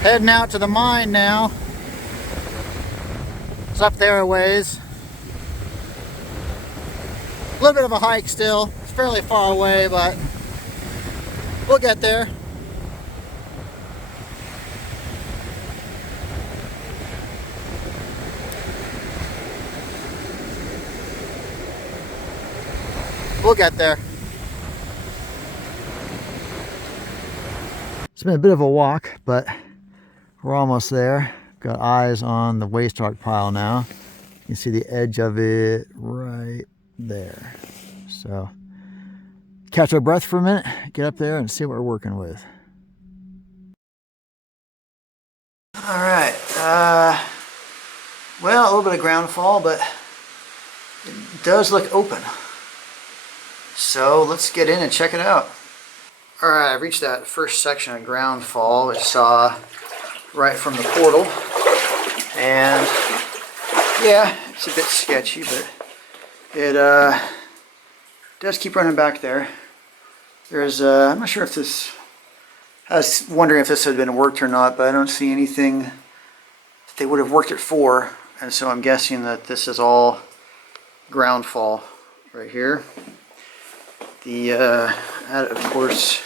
Heading out to the mine now. It's up there a ways. A little bit of a hike still. It's fairly far away, but we'll get there. We'll get there. It's been a bit of a walk, but we're almost there. Got eyes on the waste rock pile now. You can see the edge of it right there. So catch our breath for a minute, get up there and see what we're working with. All right, well, a little bit of ground fall, but it does look open. So let's get in and check it out. All right, I reached that first section of ground fall, which I saw right from the portal. And yeah, it's a bit sketchy, but it does keep running back there. There's, I'm not sure if this, I was wondering if this had been worked or not, but I don't see anything that they would have worked it for. And so I'm guessing that this is all ground fall right here. The Adit, of course,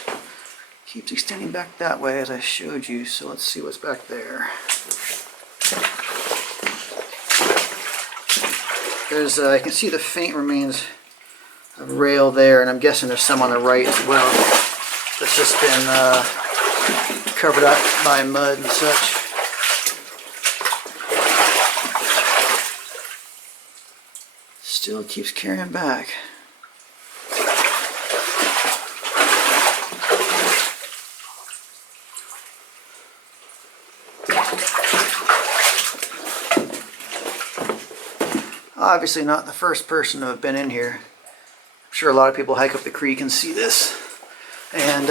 keeps extending back that way as I showed you, so let's see what's back there. There's, I can see the faint remains of rail there, and I'm guessing there's some on the right as well that's just been covered up by mud and such. Still keeps carrying back. Obviously not the first person to have been in here. I'm sure a lot of people hike up the creek and see this and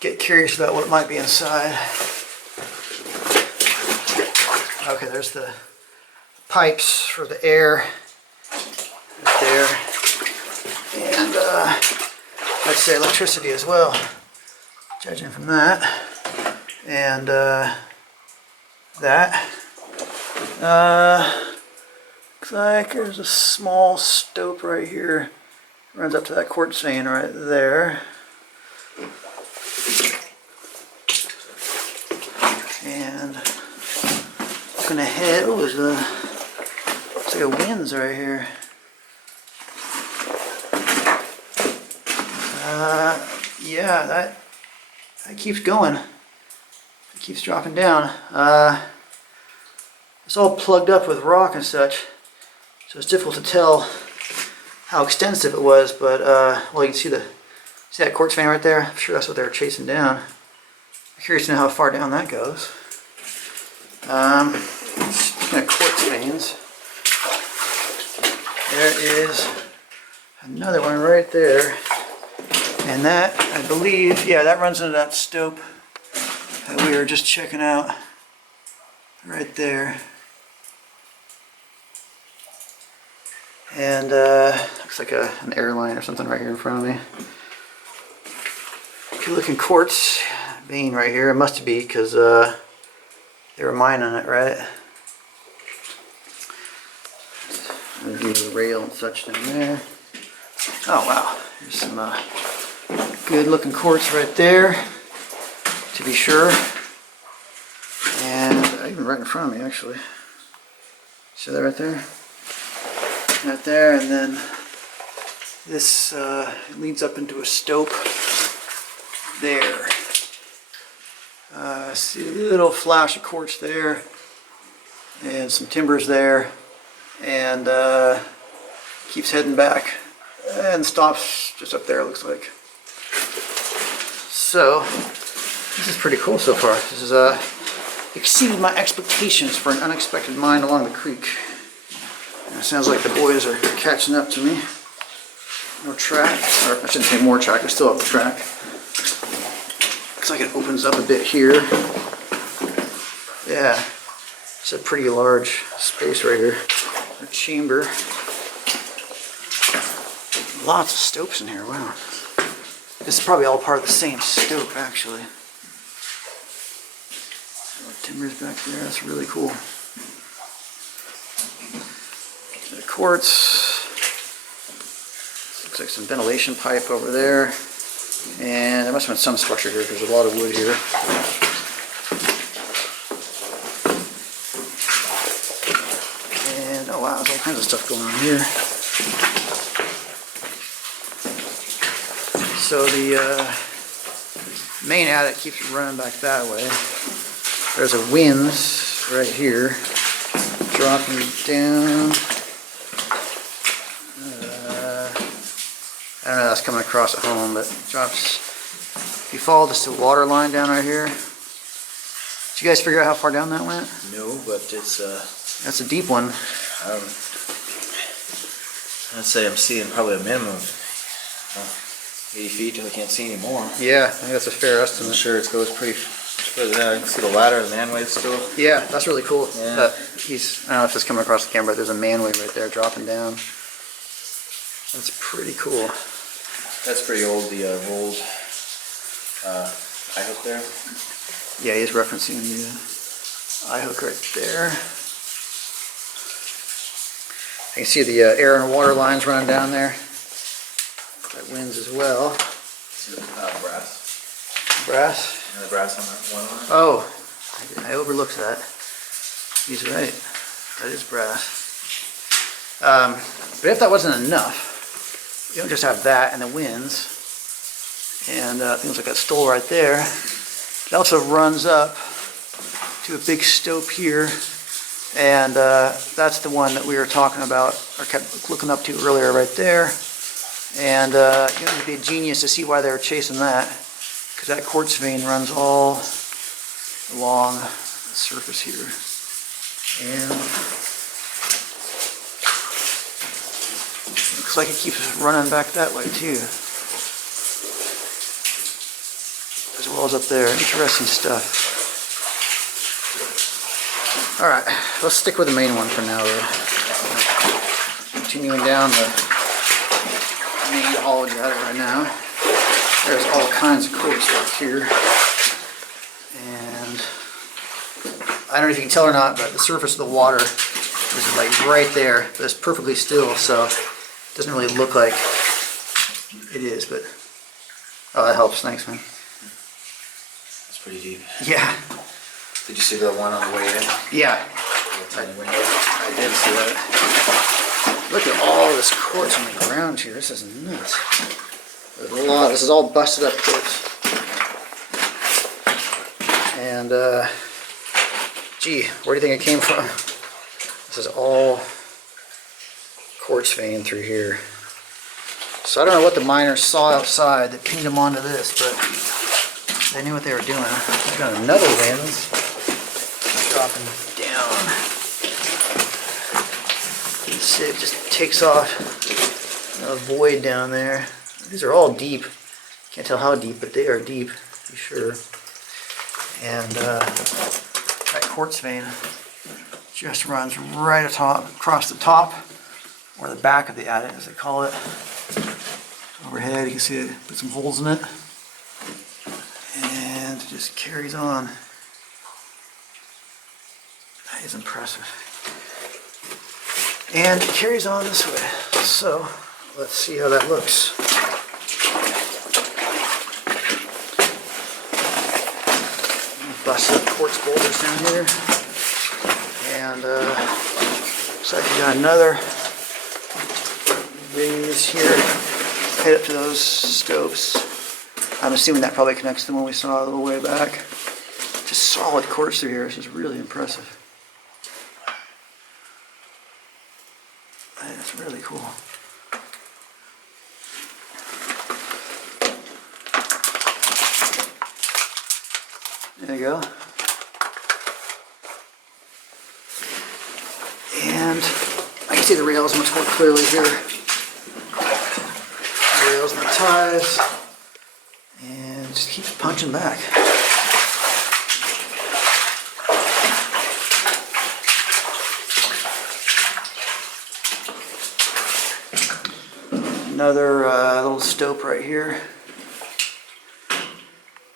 get curious about what might be inside. Okay, there's the pipes for the air right there, and I'd say electricity as well, judging from that, and that. Looks like there's a small stope right here. Runs up to that quartz vein right there. And looking ahead, oh, there's a, looks like a winze right here. Yeah, that keeps going. It keeps dropping down. It's all plugged up with rock and such, so it's difficult to tell how extensive it was, but well, you can see that quartz vein right there. I'm sure that's what they were chasing down. I'm curious to know how far down that goes. Speaking of quartz veins, there is another one right there, and that, I believe, yeah, that runs into that stope that we were just checking out right there. And looks like an airline or something right here in front of me. Good looking quartz vein right here. It must be because they were mining it, right? I'm gonna do the rail and such down there. Oh wow, there's some good looking quartz right there, to be sure. And even right in front of me, actually. See that right there? Right there, and then this leads up into a stope there. See a little flash of quartz there, and some timbers there, and keeps heading back and stops just up there, it looks like. So this is pretty cool so far. This is exceeded my expectations for an unexpected mine along the creek. It sounds like the boys are catching up to me. More track, or I shouldn't say more track, I still have the track. Looks like it opens up a bit here. Yeah, it's a pretty large space right here, a chamber. Lots of stopes in here, wow. This is probably all part of the same stope, actually. Timbers back there, that's really cool. The quartz. Looks like some ventilation pipe over there. And there must have been some structure here because there's a lot of wood here. And oh wow, there's all kinds of stuff going on here. So the main adit keeps running back that way. There's a winze right here, dropping down. I don't know if that's coming across at home, but it drops. If you follow this water line down right here, did you guys figure out how far down that went? No, but it's That's a deep one. I'd say I'm seeing probably a minimum of 80 feet till I can't see anymore. Yeah, I think that's a fair estimate. I'm sure it goes pretty further down. I can see the ladder, the manway still. Yeah, that's really cool. Yeah. I don't know if it's coming across the camera, but there's a manway right there dropping down. That's pretty cool. That's pretty old, the rolled eye hook there. Yeah, he's referencing the eye hook right there. I can see the air and water lines running down there. That winze as well. See the brass. Brass? And the brass on that one line. Oh, I overlooked that. He's right. That is brass. But if that wasn't enough, you don't just have that and the winze, and things like that stole right there. It also runs up to a big stope here, and that's the one that we were talking about, or kept looking up to earlier right there. And you don't have to be a genius to see why they were chasing that, because that quartz vein runs all along the surface here. And looks like it keeps running back that way too, as well as up there. Interesting stuff. Alright, let's stick with the main one for now though. Continuing down the main haulage at it right now. There's all kinds of cool stuff here. And I don't know if you can tell or not, but the surface of the water is like right there, but it's perfectly still, so it doesn't really look like it is, but oh, that helps. Thanks, man. That's pretty deep. Yeah. Did you see the one on the way in? Yeah. Little tiny window. I did see that. Look at all this quartz on the ground here. This is nuts. There's a lot. This is all busted up quartz. And gee, where do you think it came from? This is all quartz vein through here. So I don't know what the miners saw outside that pinged them onto this, but they knew what they were doing. We've got another winze dropping down. See, it just takes off a void down there. These are all deep. Can't tell how deep, but they are deep, to be sure. And that quartz vein just runs right across the top, or the back of the adit, as they call it. Overhead, you can see it put some holes in it, and it just carries on. That is impressive. And it carries on this way. So let's see how that looks. Bust up quartz boulders down here, and looks like we got another raise here. Head up to those stopes. I'm assuming that probably connects to the one we saw a little way back. Just solid quartz through here. This is really impressive. That's really cool. There you go. And I can see the rails much more clearly here. The rails and the ties. And it just keeps punching back. Another little stope right here.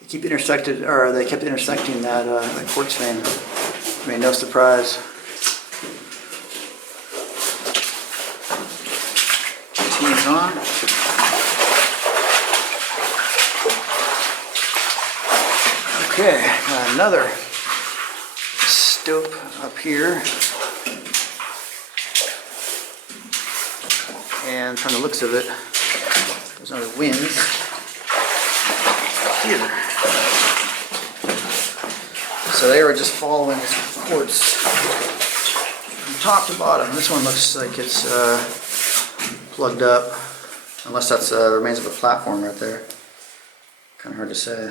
You keep intersected, or they kept intersecting that quartz vein. I mean, no surprise. Continues on. Okay, got another stope up here. And from the looks of it, there's another winze here. So they were just following this quartz from top to bottom. This one looks like it's plugged up, unless that's remains of a platform right there. Kind of hard to say.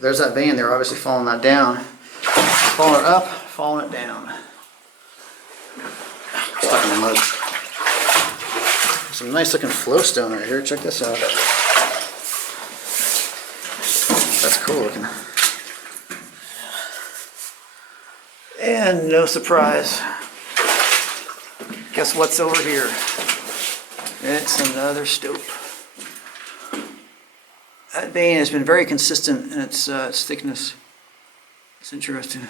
There's that vein there, obviously following that down. Following it up, following it down. Stuck in the mud. Some nice looking flowstone right here. Check this out. That's cool looking. And no surprise. Guess what's over here? It's another stope. That vein has been very consistent in its thickness. It's interesting.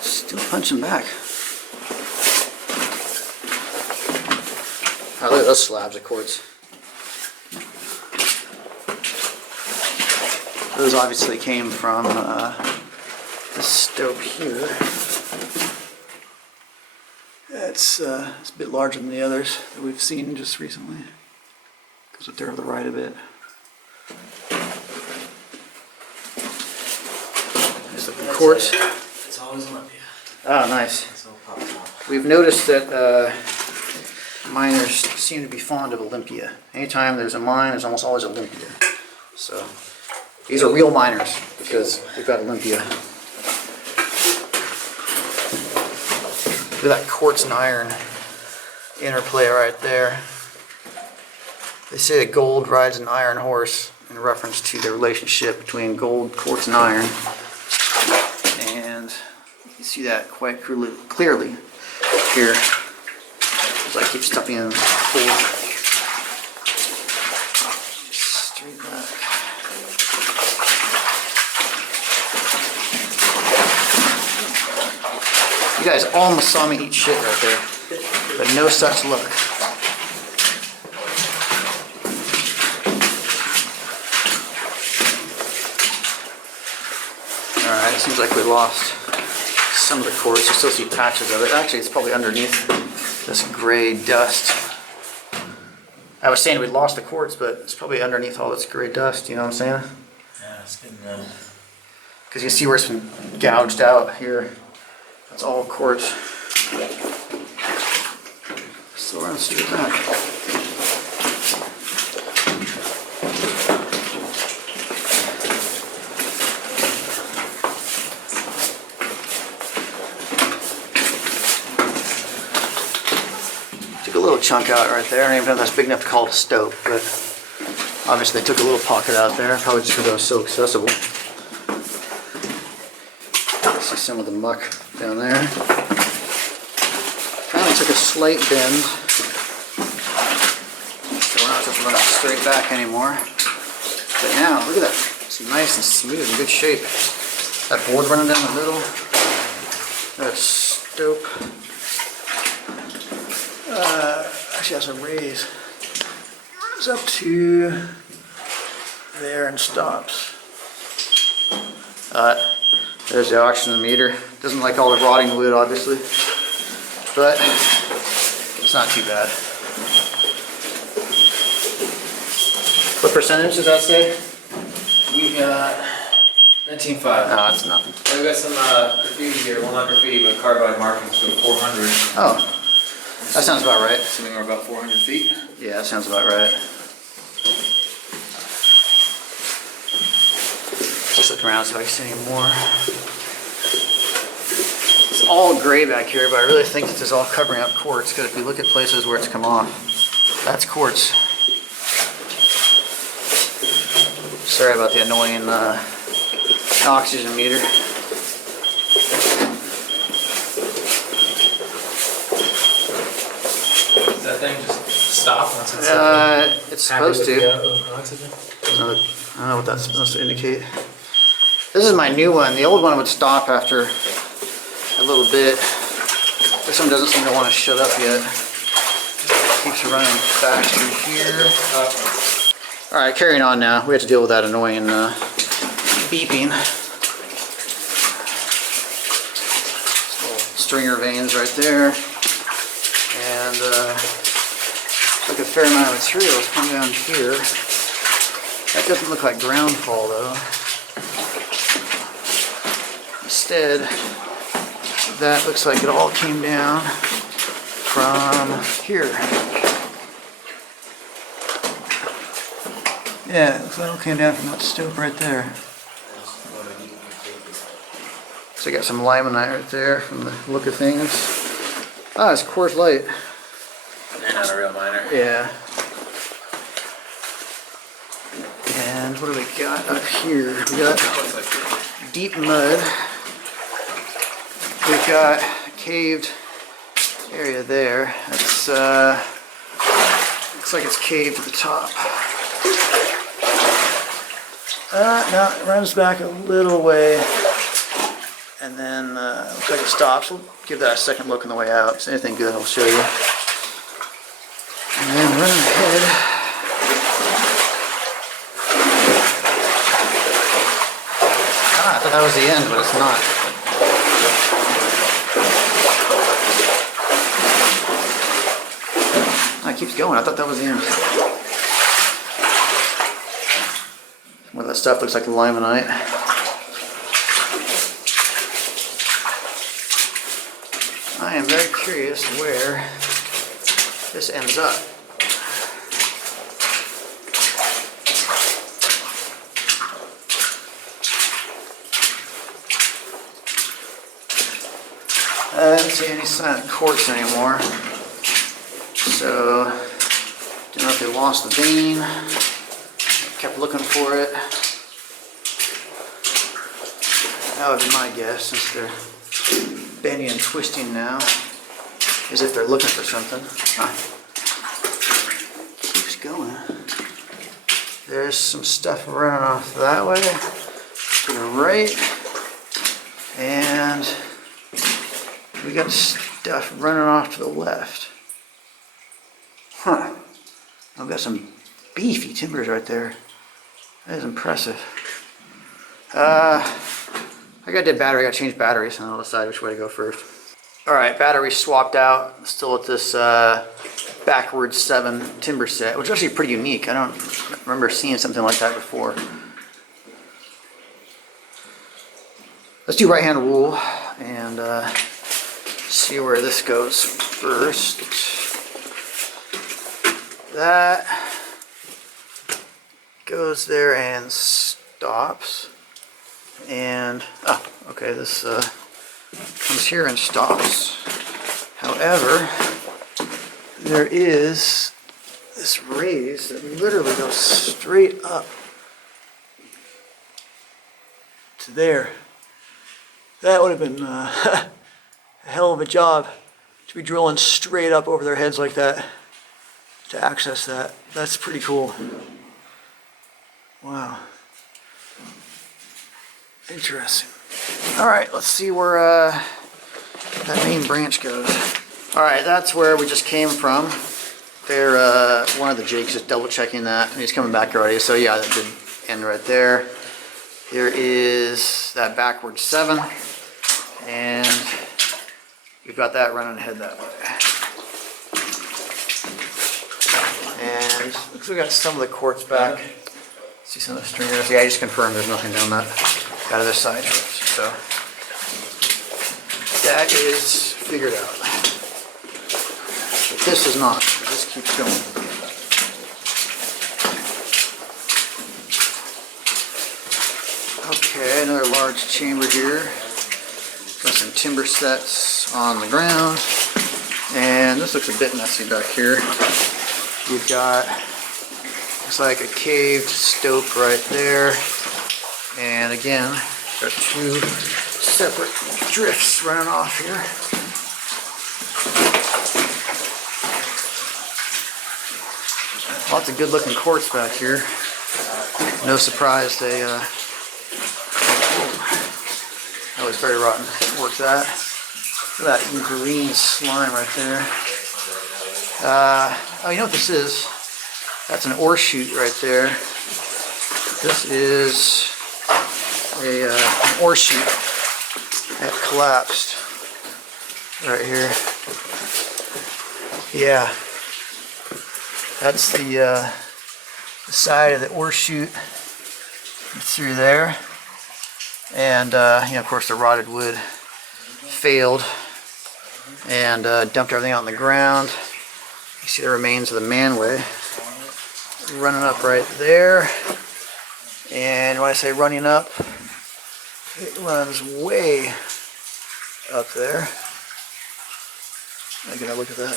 Still punching back. Oh, look at those slabs of quartz. Those obviously came from the stope here. It's a bit larger than the others that we've seen just recently. Goes up there to the right a bit. There's the quartz. It's always Olympia. Oh, nice. It's all popped off. We've noticed that miners seem to be fond of Olympia. Anytime there's a mine, there's almost always Olympia. So these are real miners because we've got Olympia. Look at that quartz and iron interplay right there. They say that gold rides an iron horse in reference to the relationship between gold, quartz, and iron. And you can see that quite clearly here. As I keep stepping in forward. Straight back. You guys almost saw me eat shit right there, but no such luck. Alright, it seems like we lost some of the quartz. You still see patches of it. Actually, it's probably underneath this gray dust. I was saying we lost the quartz, but it's probably underneath all this gray dust, you know what I'm saying? Yeah, it's getting Because you see where it's been gouged out here. That's all quartz. Still running straight back. Took a little chunk out right there. I don't even know if that's big enough to call it a stope, but obviously they took a little pocket out there, probably just because it was so accessible. See some of the muck down there. Finally took a slight bend. So we're not just running straight back anymore. But now, look at that. It's nice and smooth, in good shape. That board running down the middle. That stope. Actually has a raise. It's up to there and stops. There's the oxygen meter. Doesn't like all the rotting wood, obviously, but it's not too bad. What percentage does that say? We got 19.5. No, that's nothing. We got some graffiti here. Well, not graffiti, but carbide markings, so 400. Oh, that sounds about right. Assuming we're about 400 feet. Yeah, that sounds about right. Just look around, see if I can see any more. It's all gray back here, but I really think this is all covering up quartz, because if you look at places where it's come off, that's quartz. Sorry about the annoying oxygen meter. stop once it's It's happy supposed with to. the oxygen? I don't know what that's supposed to indicate. This is my new one. The old one would stop after a little bit. This one doesn't seem to want to shut up yet. Keeps running faster here. Alright, carrying on now. We have to deal with that annoying beeping. Little stringer vanes right there. And like a fair amount of material has come down here. That doesn't look like ground fall though. Instead, that looks like it all came down from here. Yeah, it looks like it all came down from that stope right there. So I got some limonite right there from the look of things. Ah, it's quartz light. They're not a real miner. Yeah. And what do we got up here? We got deep mud. We've got a caved area there. It's looks like it's caved to the top. No, it runs back a little way, and then looks like it stops. We'll give that a second look on the way out. If it's anything good, I'll show you. And then running ahead. I thought that was the end, but it's not. It keeps going. I thought that was the end. Well, that stuff looks like limonite. I am very curious where this ends up. I don't see any sign of quartz anymore. So, don't know if they lost the vein. Kept looking for it. That would be my guess, since they're bending and twisting now, as if they're looking for something. Huh. Keeps going. There's some stuff running off that way, to the right, and we got stuff running off to the left. Huh. I've got some beefy timbers right there. That is impressive. I got a dead battery. I got to change batteries, and I'll decide which way to go first. Alright, battery swapped out. Still at this backwards 7 timber set, which is actually pretty unique. I don't remember seeing something like that before. Let's do right hand rule and see where this goes first. That goes there and stops. And, oh, okay, this comes here and stops. However, there is this raise that literally goes straight up to there. That would have been a hell of a job to be drilling straight up over their heads like that to access that. That's pretty cool. Wow. Interesting. Alright, let's see where that main branch goes. Alright, that's where we just came from. There, one of the jigs is double checking that, and he's coming back already, so yeah, that did end right there. There is that backward 7, and we've got that running ahead that way. And looks like we got some of the quartz back. See some of the stringers. Yeah, I just confirmed there's nothing down that other side. So that is figured out. But this is not. This keeps going. Okay, another large chamber here. Got some timber sets on the ground. And this looks a bit messy back here. You've got, looks like a caved stope right there. And again, got 2 separate drifts running off here. Lots of good looking quartz back here. No surprise they, that was very rotten. Work that. Look at that green slime right there. Oh, you know what this is? That's an ore chute right there. This is an ore chute that collapsed right here. Yeah, that's the side of the ore chute through there, and you know, of course, the rotted wood failed and dumped everything out on the ground. You see the remains of the manway running up right there. And when I say running up, it runs way up there. I'm gonna look at that.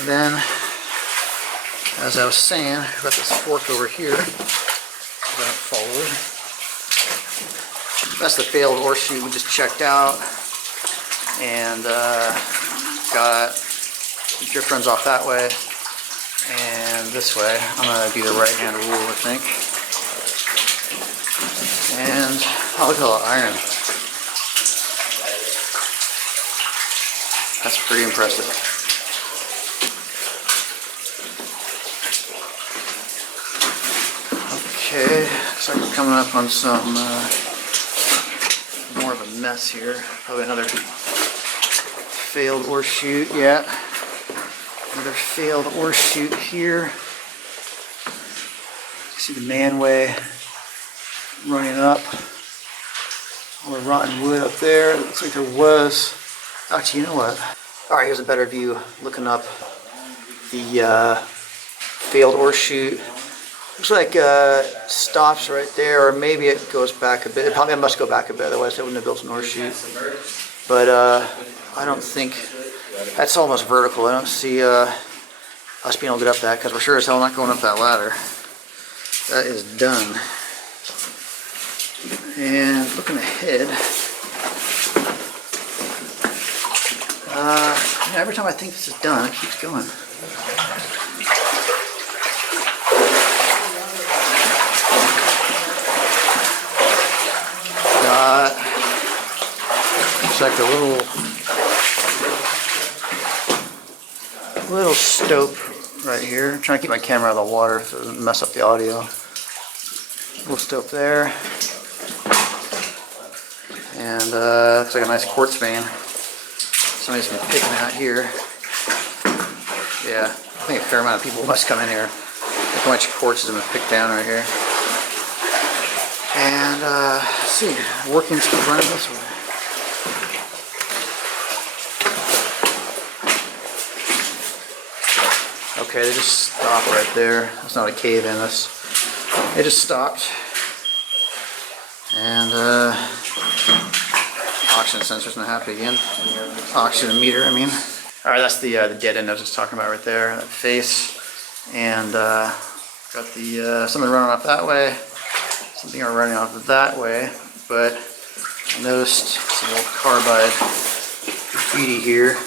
And then, as I was saying, I've got this fork over here that I followed. That's the failed ore chute we just checked out. And got the drift runs off that way and this way. I'm going to do the right hand rule, I think. And oh, look at all the iron. That's pretty impressive. Okay, looks like we're coming up on some more of a mess here. Probably another failed ore chute, yeah. Another failed ore chute here. See the manway running up. All the rotten wood up there. It looks like there was. Actually, you know what? Alright, here's a better view looking up the failed ore chute. Looks like stops right there, or maybe it goes back a bit. It probably must go back a bit, otherwise they wouldn't have built an ore chute. But I don't think that's almost vertical. I don't see us being able to get up that, because we're sure as hell not going up that ladder. That is done. And looking ahead, every time I think this is done, it keeps going. Looks like a little stope right here. I'm trying to keep my camera out of the water so it doesn't mess up the audio. Little stope there. And looks like a nice quartz vein. Somebody's been picking out here. Yeah, I think a fair amount of people must come in here. Look how much quartz has been picked down right here. And let's see, working's running this way. Okay, they just stopped right there. That's not a cave in this. They just stopped. And oxygen sensor's not happy again. Oxygen meter, I mean. Alright, that's the dead end I was just talking about right there. That face. And got the something running off that way. Something running off that way. But I noticed some old carbide graffiti here.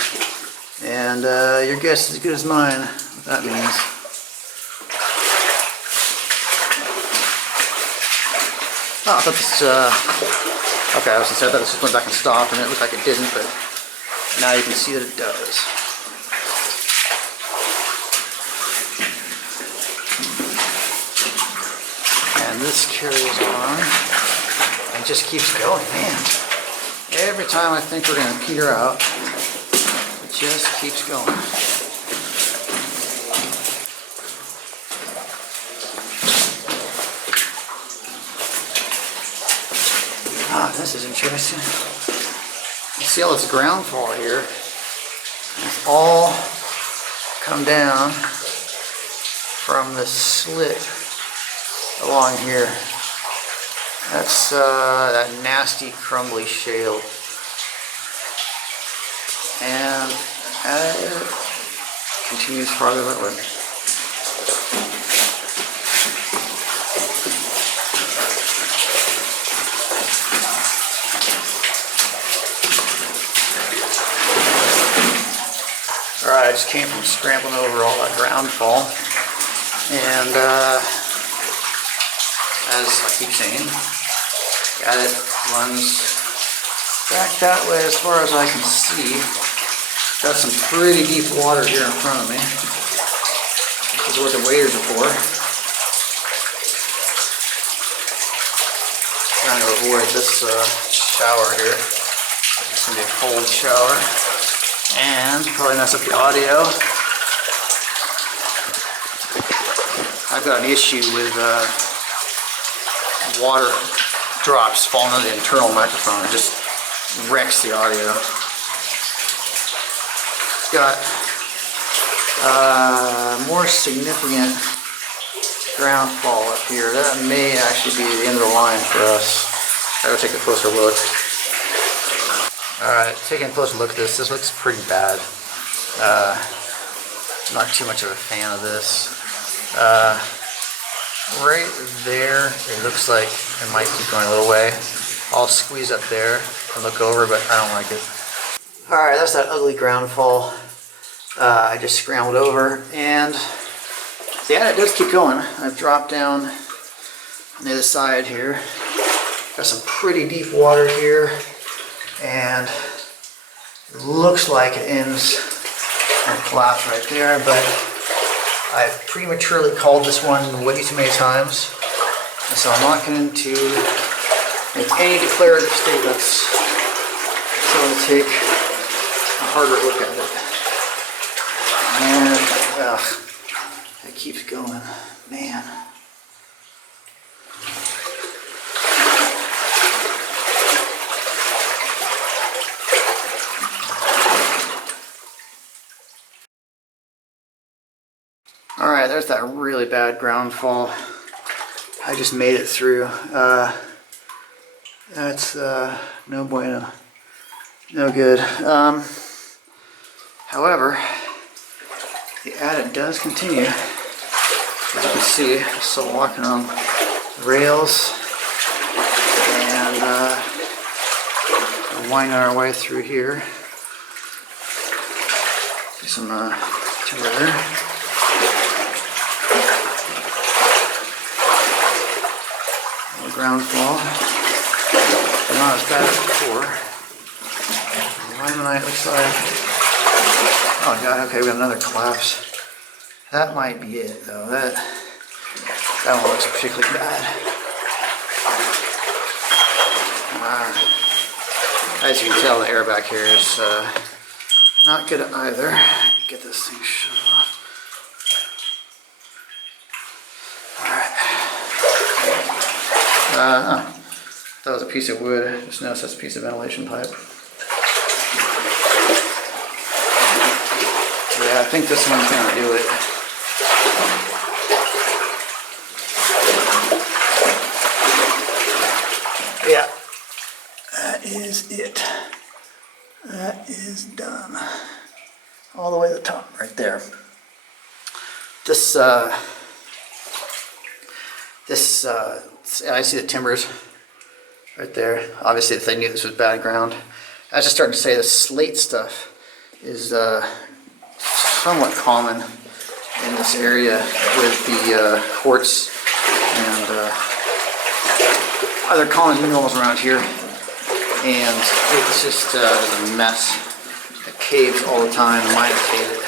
And your guess is as good as mine. What that means. Oh, I thought this, okay, I was gonna say, I thought this just went back and stopped, and it looked like it didn't, but now you can see that it does. And this carries on, and just keeps going, man. Every time I think we're gonna peter out, it just keeps going. Ah, this is interesting. You see all this ground fall here. It's all come down from the slit along here. That's that nasty crumbly shale. And it continues farther that way. Alright, I just came from scrambling over all that ground fall. And as I keep saying, Adit runs back that way as far as I can see. Got some pretty deep water here in front of me. This is what the waders are for. Trying to avoid this shower here. It's going to be a cold shower. And probably mess up the audio. I've got an issue with water drops falling on the internal microphone. It just wrecks the audio. Got more significant ground fall up here. That may actually be the end of the line for us. I gotta take a closer look. Alright, taking a closer look at this. This looks pretty bad. Not too much of a fan of this. Right there, it looks like it might keep going a little way. I'll squeeze up there and look over, but I don't like it. Alright, that's that ugly ground fall. I just scrambled over, and yeah, it does keep going. I've dropped down on the other side here. Got some pretty deep water here, and it looks like it ends and collapse right there, but I've prematurely called this one way too many times, and so I'm not going to make any declarative statements. So I'm going to take a harder look at it. And, it keeps going, man. Alright, there's that really bad ground fall. I just made it through. That's no bueno. No good. However, the Adit does continue. As you can see, I'm still walking on rails, and we're winding our way through here. See some timber there. Ground fall, but not as bad as before. Limonite looks like, oh god, okay, we got another collapse. That might be it though. That one looks particularly bad. As you can tell, the air back here is not good either. Get this thing shut off. That was a piece of wood. I just noticed that's a piece of ventilation pipe. Yeah, I think this one's gonna do it. Yeah, that is it. That is done. All the way to the top, right there. I see the timbers right there. Obviously, if they knew this was bad ground. I was just starting to say the slate stuff is somewhat common in this area with the quartz and other common minerals around here. And it's just is a mess. It caves all the time. Mine caved it.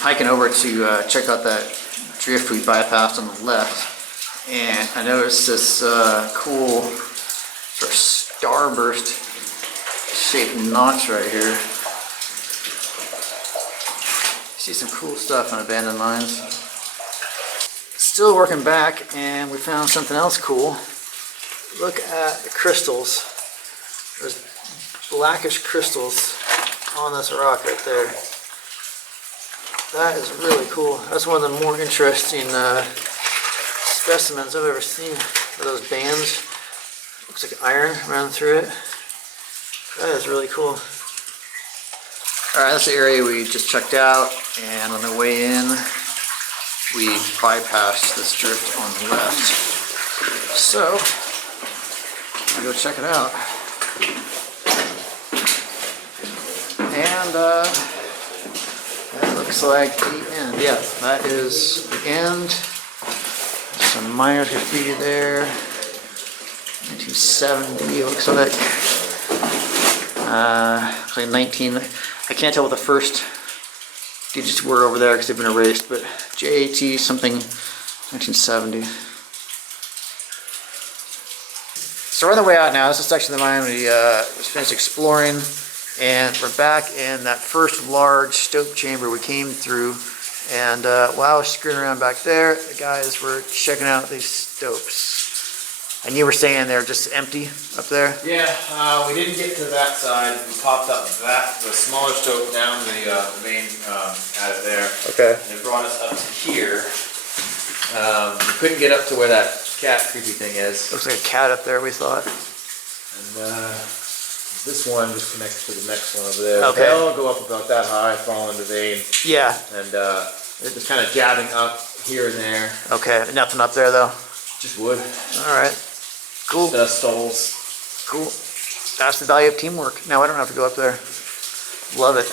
Hiking over to check out that drift we bypassed on the left. And I noticed this cool sort of starburst shaped notch right here. See some cool stuff on abandoned mines. Still working back, and we found something else cool. Look at the crystals. There's blackish crystals on this rock right there. That is really cool. That's one of the more interesting specimens I've ever seen. Those bands, looks like iron running through it. That is really cool. Alright, that's the area we just checked out, and on the way in we bypassed this drift on the left. So, I'll go check it out. And looks like the end. Yeah, that is the end. Some minor graffiti there. 1970 looks like. Like 19. I can't tell what the first digits were over there because they've been erased, but JAT something 1970. So we're on the way out now. This is the section of the mine we just finished exploring, and we're back in that first large stope chamber we came through. And while I was screwing around back there, the guys were checking out these stopes. And you were saying they're just empty up there? Yeah, we didn't get to that side. We popped up the smaller stope down the main adit there. Okay. And it brought us up to here. We couldn't get up to where that cat creepy thing is. Looks like a cat up there, we thought. And this one just connects to the next one over there. Okay. They all go up about that high, fall into vein. Yeah. And they're just kind of jabbing up here and there. Okay, nothing up there though. Just wood. All right. Cool. Stalls. Cool. That's the value of teamwork. Now I don't have to go up there. Love it.